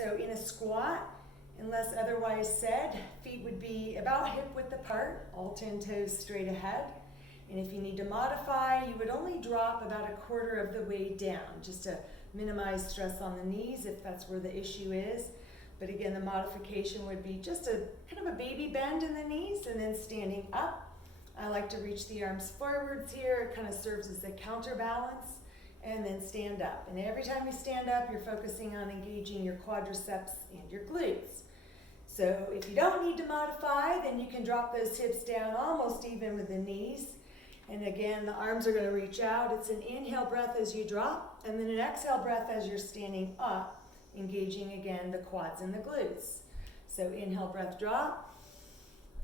So in a squat, unless otherwise said, feet would be about hip width apart, all 10 toes straight ahead. And if you need to modify, you would only drop about a quarter of the way down, just to minimize stress on the knees if that's where the issue is. But again, the modification would be just a kind of a baby bend in the knees and then standing up. I like to reach the arms forwards here. It kind of serves as a counterbalance, and then stand up. And every time you stand up, you're focusing on engaging your quadriceps and your glutes. So if you don't need to modify, then you can drop those hips down almost even with the knees. And again, the arms are going to reach out. It's an inhale breath as you drop, and then an exhale breath as you're standing up, engaging again the quads and the glutes. So inhale, breath, drop,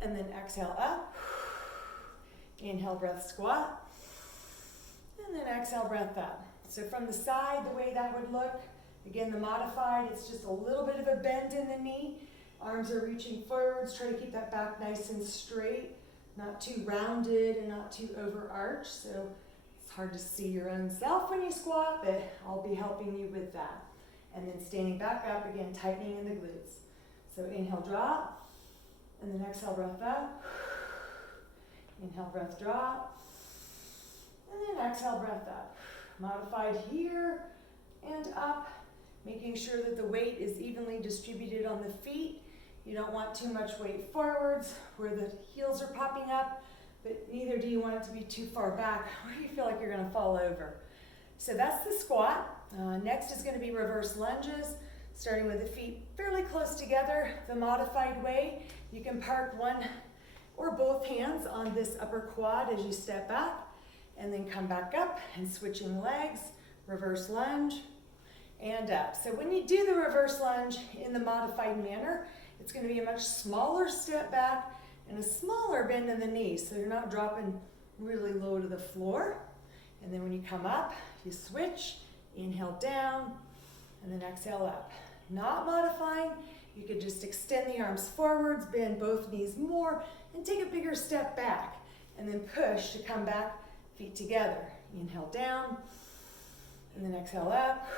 and then exhale up. Inhale, breath, squat, and then exhale, breath up. So from the side, the way that would look, again, the modified, it's just a little bit of a bend in the knee. Arms are reaching forwards. Try to keep that back nice and straight, not too rounded and not too overarched. So it's hard to see your own self when you squat, but I'll be helping you with that. And then standing back up, again, tightening in the glutes. So inhale, drop, and then exhale, breath up. Inhale, breath, drop, and then exhale, breath up. Modified here and up, making sure that the weight is evenly distributed on the feet. You don't want too much weight forwards where the heels are popping up, but neither do you want it to be too far back where you feel like you're going to fall over. So that's the squat. Next is going to be reverse lunges, starting with the feet fairly close together. The modified way, you can park one or both hands on this upper quad as you step back, and then come back up and switching legs, reverse lunge, and up. So when you do the reverse lunge in the modified manner, it's going to be a much smaller step back and a smaller bend in the knee, so you're not dropping really low to the floor. And then when you come up, you switch, inhale down, and then exhale up. Not modifying, you could just extend the arms forwards, bend both knees more, and take a bigger step back, and then push to come back, feet together. Inhale down, and then exhale up.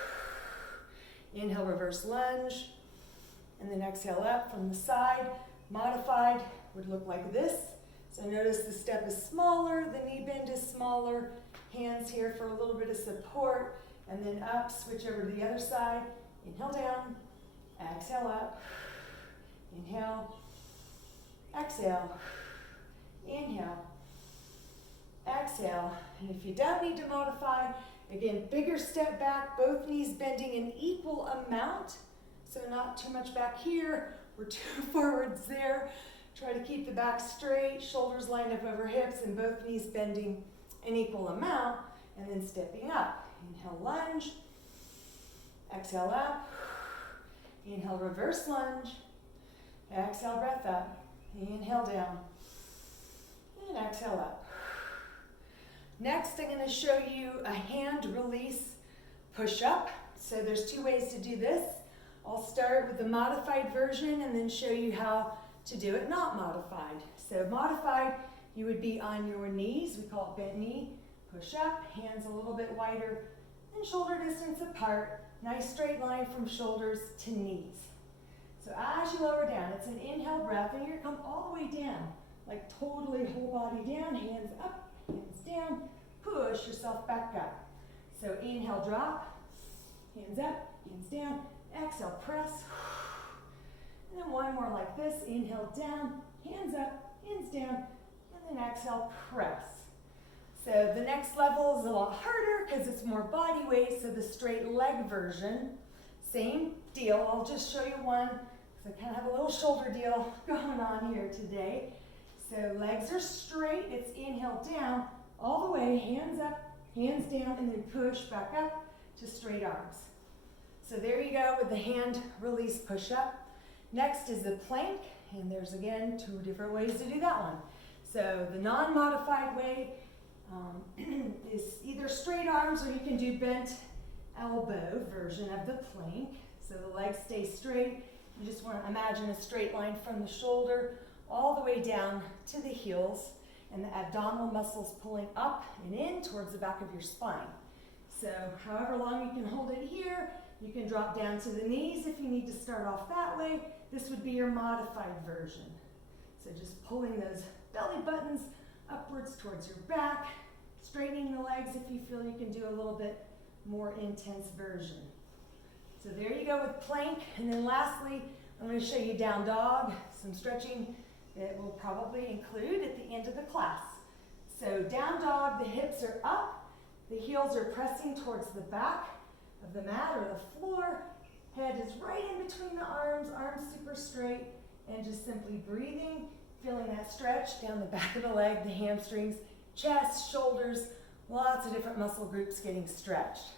Inhale, reverse lunge, and then exhale up from the side. Modified would look like this. So notice the step is smaller, the knee bend is smaller, hands here for a little bit of support, and then up, switch over to the other side. Inhale down, exhale up, inhale, exhale, inhale, exhale. And if you don't need to modify, again, bigger step back, both knees bending an equal amount. So not too much back here or too forwards there. Try to keep the back straight, shoulders lined up over hips, and both knees bending an equal amount, and then stepping up. Inhale, lunge, exhale up, inhale, reverse lunge, exhale, breath up, inhale down, and exhale up. Next, I'm going to show you a hand release push-up. So there's two ways to do this. I'll start with the modified version and then show you how to do it not modified. So modified, you would be on your knees. We call it bent knee. Push up, hands a little bit wider, and shoulder distance apart. Nice straight line from shoulders to knees. So as you lower down, it's an inhale breath, and you're going to come all the way down, like totally whole body down, hands up, hands down, push yourself back up. So inhale, drop, hands up, hands down, exhale, press. And then one more like this, inhale down, hands up, hands down, and then exhale, press. So the next level is a lot harder because it's more body weight, so the straight leg version, same deal. I'll just show you one because I kind of have a little shoulder deal going on here today. So legs are straight, it's inhale down, all the way, hands up, hands down, and then push back up to straight arms. So there you go with the hand release push-up. Next is the plank, and there's again two different ways to do that one. So the non-modified way is either straight arms or you can do bent elbow version of the plank. So the legs stay straight. You just want to imagine a straight line from the shoulder all the way down to the heels, and the abdominal muscles pulling up and in towards the back of your spine. So however long you can hold it here, You can drop down to the knees if you need to start off that way. This would be your modified version. So just pulling those belly buttons upwards towards your back, straightening the legs if you feel you can do a little bit more intense version. So there you go with plank. And then lastly, I'm going to show you down dog, some stretching that we'll probably include at the end of the class. So down dog, the hips are up, the heels are pressing towards the back of the mat or the floor, head is right in between the arms super straight, and just simply breathing, feeling that stretch down the back of the leg, the hamstrings, chest, shoulders, lots of different muscle groups getting stretched.